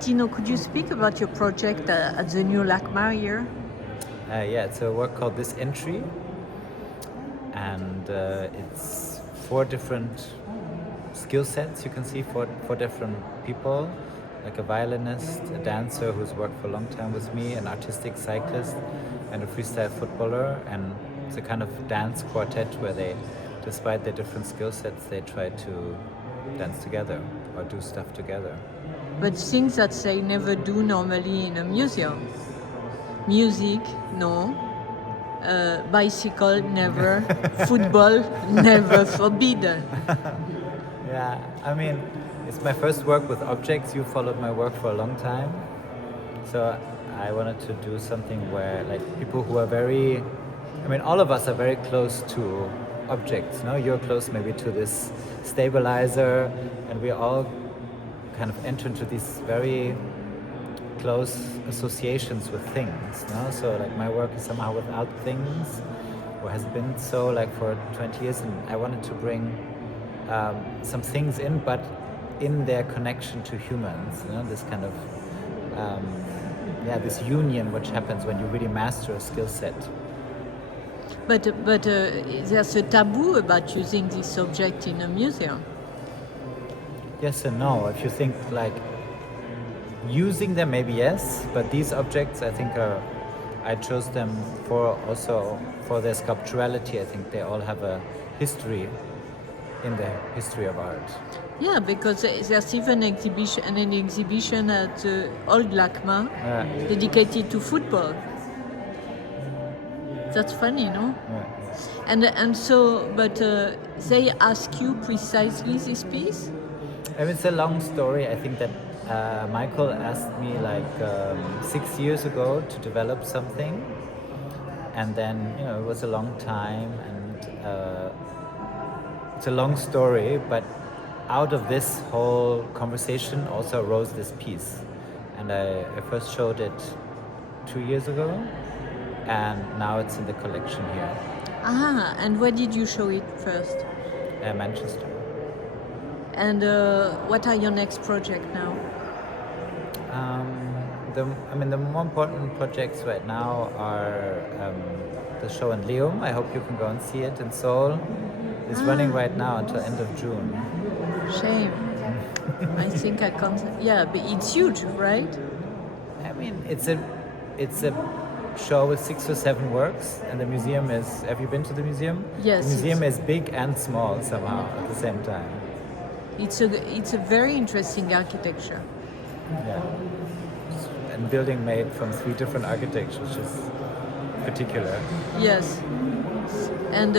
Tino, could you speak about your project at the new LACMA here? Yeah, it's a work called This Entry, and it's 4 different skill sets. You can see four different people, like a violinist, a dancer who's worked for a long time with me, an artistic cyclist, and a freestyle footballer. And it's a kind of dance quartet where they, despite their different skill sets, they try to dance together or do stuff together. But things that they never do normally in a museum. Music, no. Bicycle, never. Football, never. Forbidden. Yeah, I mean, it's my first work with objects. You followed my work for a long time. So I wanted to do something where, like, people who are very, I mean, all of us are very close to objects, no? You're close maybe to this stabilizer, and we all kind of enter into these very close associations with things, no? So, like, my work is somehow without things, or has been so, like, for 20 years, and I wanted to bring some things in, but in their connection to humans, you know, this kind of this union which happens when you really master a skill set. But there's a taboo about using this object in a museum. Yes and no. If you think, like, using them, maybe yes, but these objects, I think, I chose them for their sculpturality. I think they all have a history in the history of art. Yeah, because there's even an exhibition at the old LACMA dedicated to football. That's funny, no? Yeah. And so, but they ask you precisely this piece? I mean, it's a long story. I think that Michael asked me, like, 6 years ago to develop something, and then, you know, it was a long time, and it's a long story, but out of this whole conversation also arose this piece, and I first showed it 2 years ago, and now it's in the collection here. Ah, and where did you show it first? Manchester. And what are your next project now? The more important projects right now are the show in Lyon. I hope you can go and see it in Seoul. It's running right now until end of June. Shame. I think I can't. Yeah, but it's huge, right? I mean, it's a show with 6 or 7 works, and the museum is. Have you been to the museum? Yes. The museum is big and small somehow at the same time. It's a very interesting architecture. Yeah. And building made from 3 different architects, which is particular. Yes. And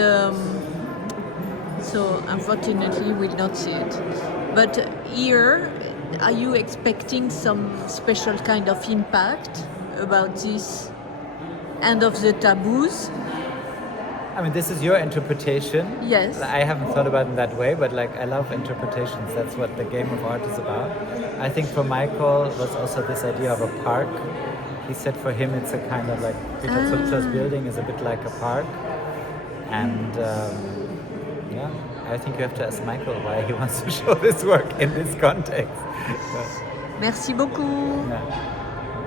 so unfortunately we'll not see it. But here, are you expecting some special kind of impact about this end of the taboos? I mean, this is your interpretation. Yes. I haven't thought about it in that way, but, like, I love interpretations. That's what the game of art is about. I think for Michael was also this idea of a park. He said for him it's a kind of like Peter Zumthor's building is a bit like a park. And I think you have to ask Michael why he wants to show this work in this context. Merci beaucoup. Yeah.